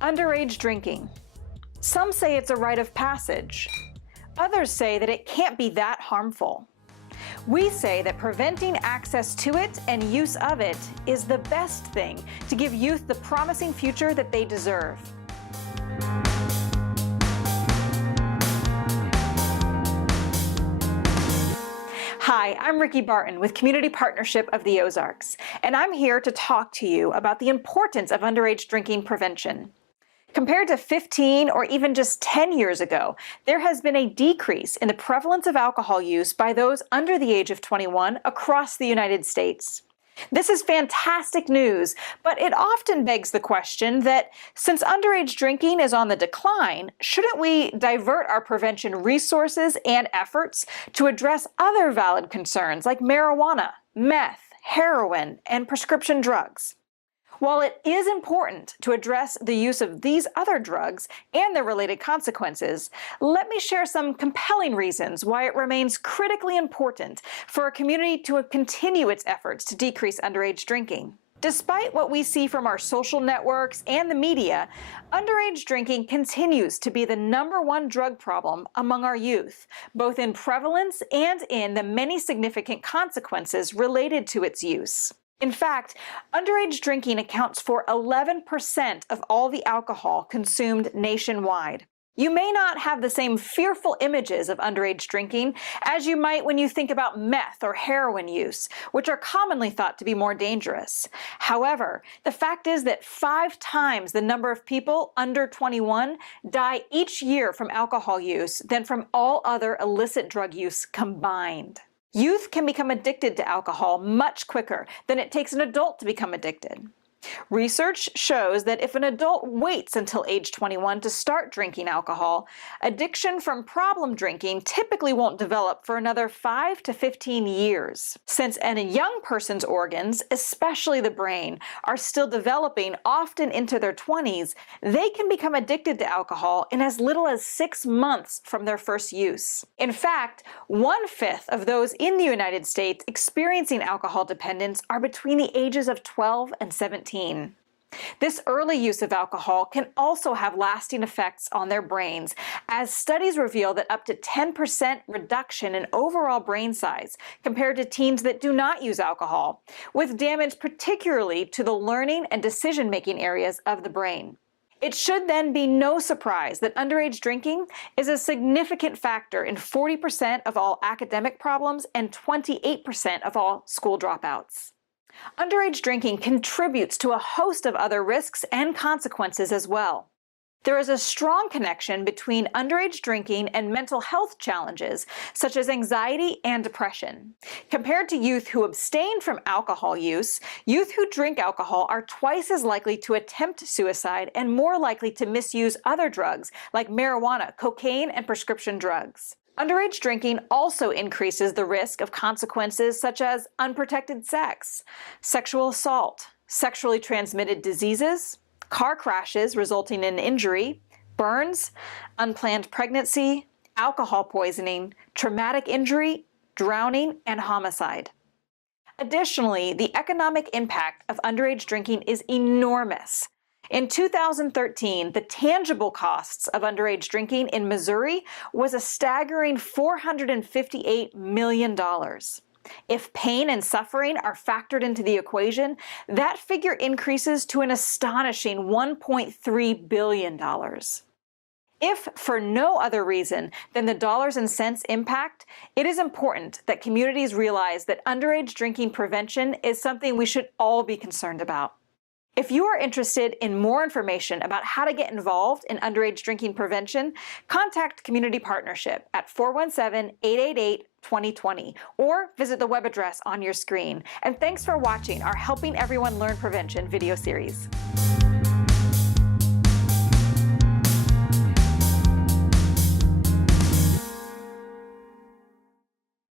Underage drinking. Some say it's a rite of passage. Others say that it can't be that harmful. We say that preventing access to it and use of it is the best thing to give youth the promising future that they deserve. Hi, I'm Ricky Barton with Community Partnership of the Ozarks, and I'm here to talk to you about the importance of underage drinking prevention. Compared to 15 or even just 10 years ago, there has been a decrease in the prevalence of alcohol use by those under the age of 21 across the United States. This is fantastic news, but it often begs the question that since underage drinking is on the decline, shouldn't we divert our prevention resources and efforts to address other valid concerns like marijuana, meth, heroin, and prescription drugs? While it is important to address the use of these other drugs and their related consequences, let me share some compelling reasons why it remains critically important for a community to continue its efforts to decrease underage drinking. Despite what we see from our social networks and the media, underage drinking continues to be the #1 drug problem among our youth, both in prevalence and in the many significant consequences related to its use. In fact, underage drinking accounts for 11% of all the alcohol consumed nationwide. You may not have the same fearful images of underage drinking as you might when you think about meth or heroin use, which are commonly thought to be more dangerous. However, the fact is that 5 times the number of people under 21 die each year from alcohol use than from all other illicit drug use combined. Youth can become addicted to alcohol much quicker than it takes an adult to become addicted. Research shows that if an adult waits until age 21 to start drinking alcohol, addiction from problem drinking typically won't develop for another 5 to 15 years. Since a young person's organs, especially the brain, are still developing often into their 20s, they can become addicted to alcohol in as little as 6 months from their first use. In fact, 1/5 of those in the United States experiencing alcohol dependence are between the ages of 12 and 17. This early use of alcohol can also have lasting effects on their brains, as studies reveal that up to 10% reduction in overall brain size compared to teens that do not use alcohol, with damage particularly to the learning and decision-making areas of the brain. It should then be no surprise that underage drinking is a significant factor in 40% of all academic problems and 28% of all school dropouts. Underage drinking contributes to a host of other risks and consequences as well. There is a strong connection between underage drinking and mental health challenges, such as anxiety and depression. Compared to youth who abstain from alcohol use, youth who drink alcohol are twice as likely to attempt suicide and more likely to misuse other drugs like marijuana, cocaine, and prescription drugs. Underage drinking also increases the risk of consequences such as unprotected sex, sexual assault, sexually transmitted diseases, car crashes resulting in injury, burns, unplanned pregnancy, alcohol poisoning, traumatic injury, drowning, and homicide. Additionally, the economic impact of underage drinking is enormous. In 2013, the tangible costs of underage drinking in Missouri was a staggering $458 million. If pain and suffering are factored into the equation, that figure increases to an astonishing $1.3 billion. If for no other reason than the dollars and cents impact, it is important that communities realize that underage drinking prevention is something we should all be concerned about. If you are interested in more information about how to get involved in underage drinking prevention, contact Community Partnership at 417-888-2020 or visit the web address on your screen. And thanks for watching our Helping Everyone Learn Prevention video series.